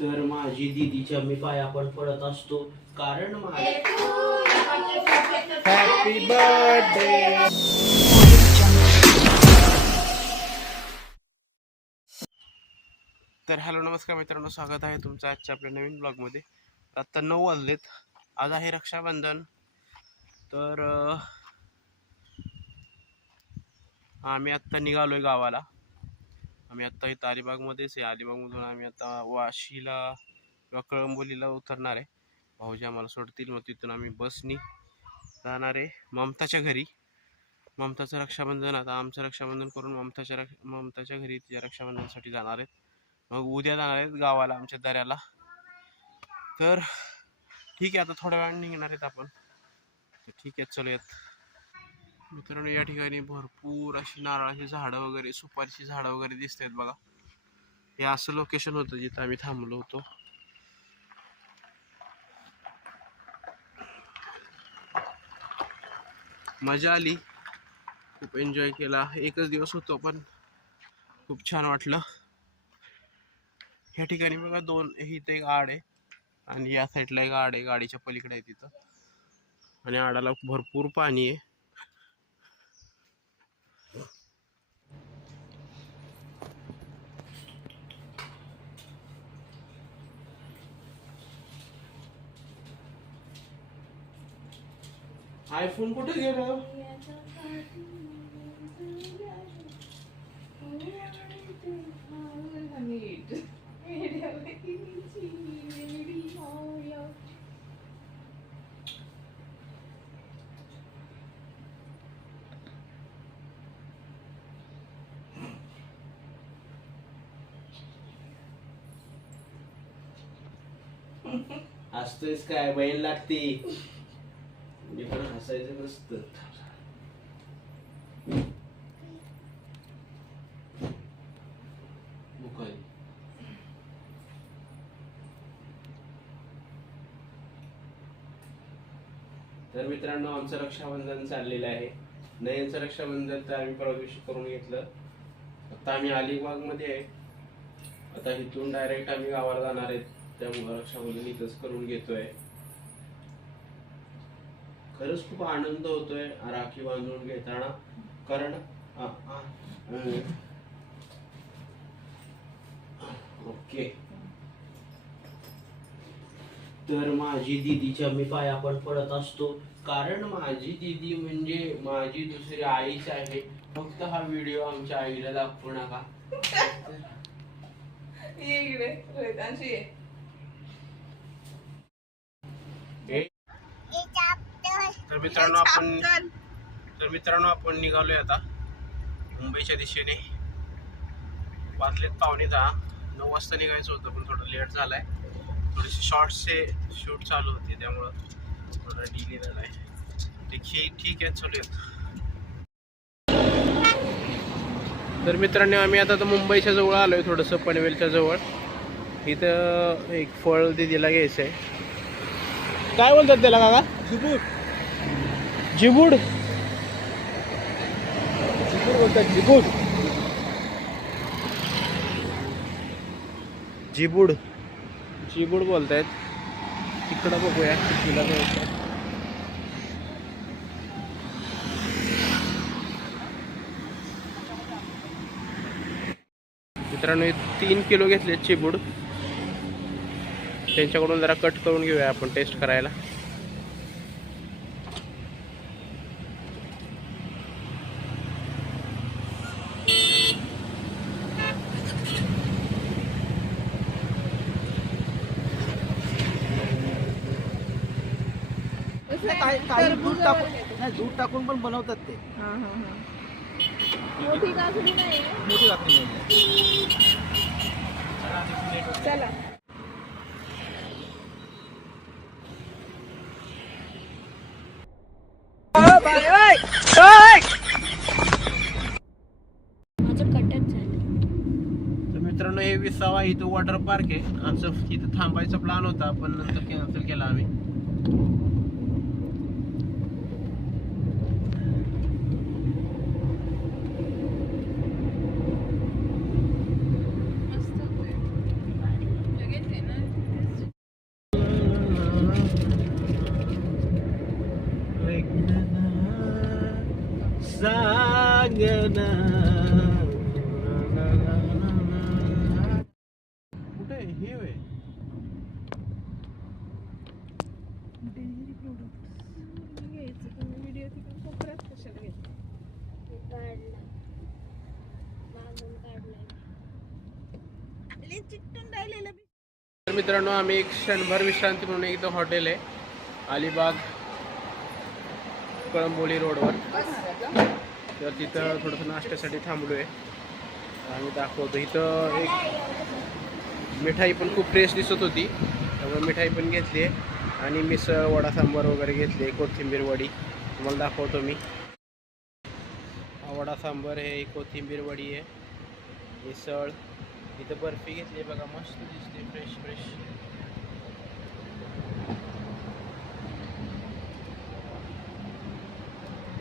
तर माझी दीदीच्या मी पाया पण पडत असतो कारण हॅपी बर्थडे। तर हॅलो नमस्कार मित्रांनो, स्वागत आहे तुमचं आजच्या आपल्या नवीन ब्लॉगमध्ये। आत्ता 9 वाजलेत, आज आहे रक्षाबंधन। तर आम्ही आत्ता निघालोय गावाला। आम्ही आत्ता इथं अलिबागमध्येच आहे। अलिबागमधून आम्ही आता वाशीला किंवा कळंबोलीला उतरणार आहे। भाऊजी आम्हाला सोडतील, मग तिथून आम्ही बसनी जाणार आहे ममताच्या घरी। ममताचं रक्षाबंधन, आता आमचं रक्षाबंधन करून ममताच्या घरी तिच्या रक्षाबंधनासाठी जाणार आहेत। मग उद्या जाणार आहेत गावाला आमच्या दऱ्याला। तर ठीक आहे, आता थोड्या वेळाने निघणार आहेत आपण। तर ठीक आहे, चलूयात मित्रांनो। या ठिकाणी भरपूर अशी नारळाची झाडं वगैरे, सुपारीची झाडं वगैरे दिसत आहेत बघा। हे असं लोकेशन होतं जिथं आम्ही थांबलो होतो। मजा आली, खूप एन्जॉय केला। एकच दिवस होतो पण खूप छान वाटलं। ह्या ठिकाणी बघा इथं एक आड आहे आणि या साईडला एक आड आहे, गाडीच्या पलीकडे आहे तिथं। आणि आडाला भरपूर पाणी आहे। आयफोन कुठे गेला? हसतोयस काय? बहीण लागती, मी पण हसायचं नसतं। तर मित्रांनो, आमचं रक्षाबंधन चाललेलं आहे। नयनचं रक्षाबंधन तर आम्ही परवा दिवशी करून घेतलं। आता आम्ही अलिबागमध्ये आहे। आता इथून डायरेक्ट आम्ही गावाला जाणार आहेत, त्यामुळे रक्षाबंधन इथंच करून घेतोय। खरंच खूप आनंद होतोय राखी बांधून घेताना, कारण ओके। तर माझी दीदीच्या मी पाया पण पडत असतो कारण माझी दीदी म्हणजे माझी दुसरी आईच आहे। फक्त हा व्हिडिओ आमच्या आईला दाखवू नका। तर मित्रांनो आपण निघालोय आता मुंबईच्या दिशेने। वाजलेत 9:15, 9 वाजता निघायचं होतं पण थोडं लेट झालाय। थोडेसे शॉर्ट्सचे शूट चालू होते त्यामुळं थोडा डिले झालाय। ठीक आहे, चलूयात। तर मित्रांनो, आम्ही आता मुंबईच्या जवळ आलोय, थोडंसं पनवेलच्या जवळ। इथं एक फळ दीदीला घ्यायचं आहे। काय बोलतात त्याला काका? जिबूड जिबूड जिबूड बोलतात। जिबूड जिबूड बोलतायत। इकडं बघूया कितीला घ्यायचं। मित्रांनो, 3 किलो घेतले चिबूड। त्यांच्याकडून जरा कट करून घेऊया आपण टेस्ट करायला। काही दूध टाकून पण बनवतात ते। मोठी काकडी नाही, मोठी काकडी नाही। चला मित्रांनो, हे विसावा इथं वॉटर पार्क आहे। आमचं इथं थांबायचा प्लॅन होता पण नंतर कॅन्सल केला आम्ही। अंगण कुठे हे होय तर मित्रांनो आम्ही एक क्षणभर विश्रांती म्हणून इथं हॉटेल आहे अलिबाग कळंबोली रोडवर. तर तिथं थोडंसं नाश्त्यासाठी थांबलो आहे. आम्ही दाखवतो इथं एक मिठाई पण खूप फ्रेश दिसत होती त्यामुळे मिठाई पण घेतली आहे आणि मिसळ वडा सांबार वगैरे घेतली आहे. कोथिंबीर वडी तुम्हाला दाखवतो मी. वडा सांबार आहे, कोथिंबीर वडी आहे, मिसळ, इथं बर्फी घेतली बघा मस्त दिसते फ्रेश फ्रेश.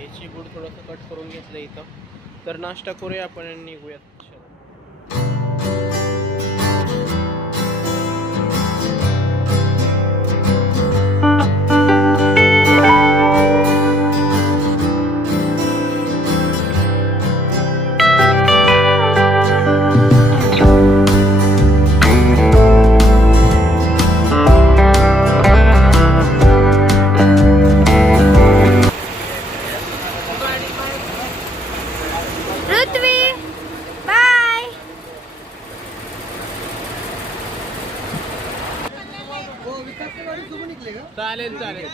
याची गुड थोडंसं कट करून घेतलं इथं. तर नाश्ता करूया आपण आणि निघूयात. चालेल चालेल.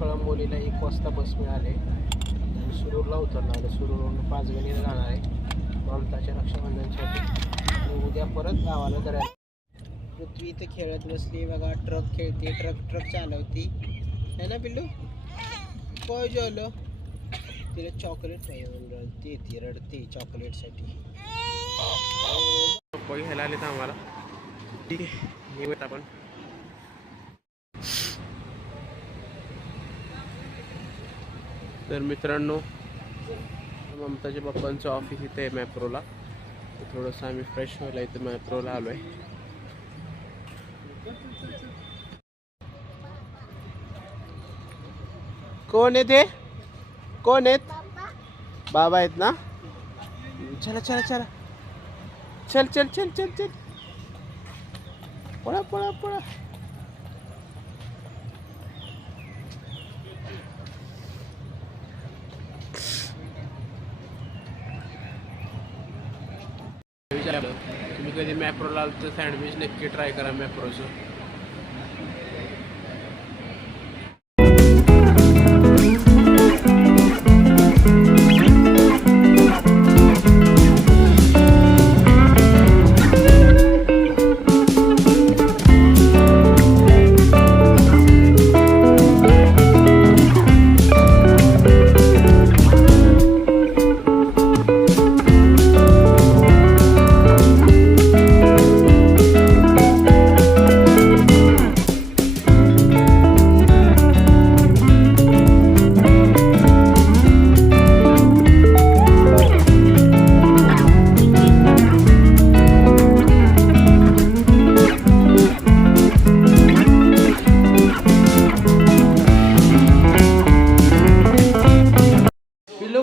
कळंबोलीला 1 वाजता बस मिळाली. सुरूरला उतरणार आहे. सुरूरवरून पाचगणीला जाणार आहे ममताच्या रक्षाबंधनसाठी आणि उद्या परत गावाला जाणार. पृथ्वी इथं खेळत बसली बघा. ट्रक खेळते, ट्रक चालवती है ना पिल्लू. काय झालं तिला चॉकलेट नाही रडते, ती रडते चॉकलेटसाठी. पप्पा घ्यायला आलेत आम्हाला. ठीक आहे येऊयात आपण. तर मित्रांनो ममताच्या पप्पांचं ऑफिस इथे आहे मॅप्रोला. थोडंसं आम्ही फ्रेश व्हायला इथे मॅप्रोला आलो आहे. कोण आहे ते? कोण आहेत? बाबा आहेत ना. चला चला चला चल चल चल चल चल पळा पळा पळा. तुम्ही कधी मॅप्रोला आल तर सँडविच नक्की ट्राय करा मॅप्रोचं.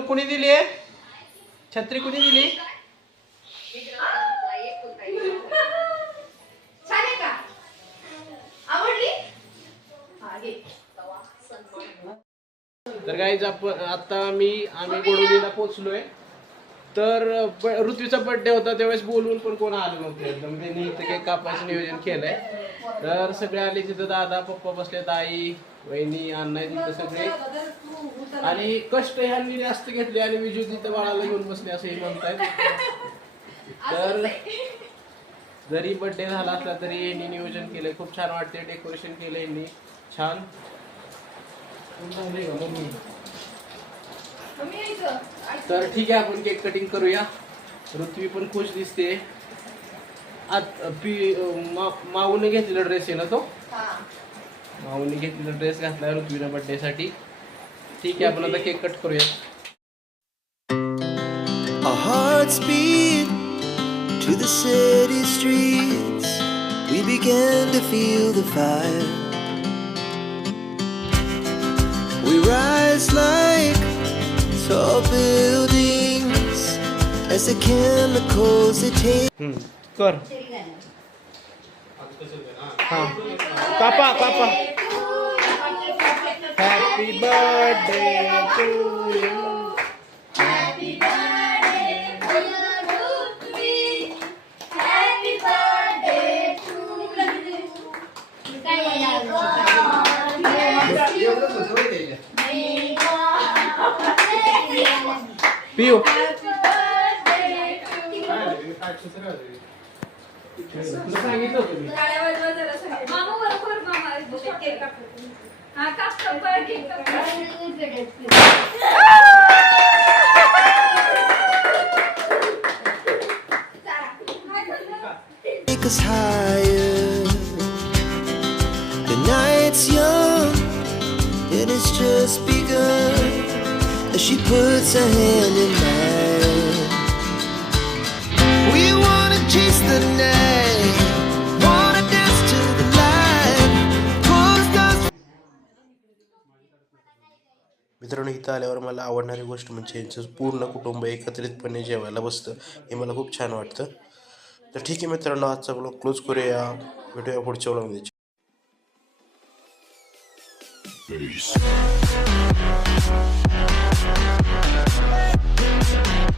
कुणी दिली आहे छत्री? कुणी दिली? तर गाईज आपण आता आम्ही गोडवलीला पोहोचलोय. तर ऋत्वीचा बर्थडे होता त्यावेळेस बोलवून पण कोण आलं नव्हतं. एकदम त्यांनी इथं काही कापायचं नियोजन केलंय. तर सगळे आले तिथं. दादा पप्पा बसलेत, आई वहिनी अण्णा तिथं सगळे. आणि कष्ट ह्यांनी जास्त घेतले आणि विजू तिथं बाळाला घेऊन बसले असं हे म्हणतायत. तर जरी बर्थडे झाला असला तरी यांनी नियोजन केलंय, खूप छान वाटते. डेकोरेशन केलं यांनी छान. तर ठीक आहे, आपण केक कटिंग करूया. ऋत्वी पण खुश दिसते. माऊने घेतलेला ड्रेस आहे ना तो, माऊने घेतलेला ड्रेस घातलाय ऋत्वीला बर्थडे साठी. ठीक आहे, आपण आता केक कट करूया. Our hearts beat to the city streets. We began to feel the fire. We rise like tall buildings as the chemicals they take. कर हा कापा कापा. Happy birthday to you. Piu सांगितलं होतं मी. Take us higher. The night's young and it's just begun. As she puts her hand in mine, we wanna chase the night, wanna dance to the light. Closed us. मित्रांनो, इथं आल्यावर मला आवडणारी गोष्ट म्हणजे यांचं पूर्ण कुटुंब एकत्रितपणे जेवायला बसतं, हे मला खूप छान वाटतं. तर ठीक आहे मित्रांनो, आजचा ब्लॉग क्लोज करूया. भेटूया पुढच्या ब्लॉगमध्ये.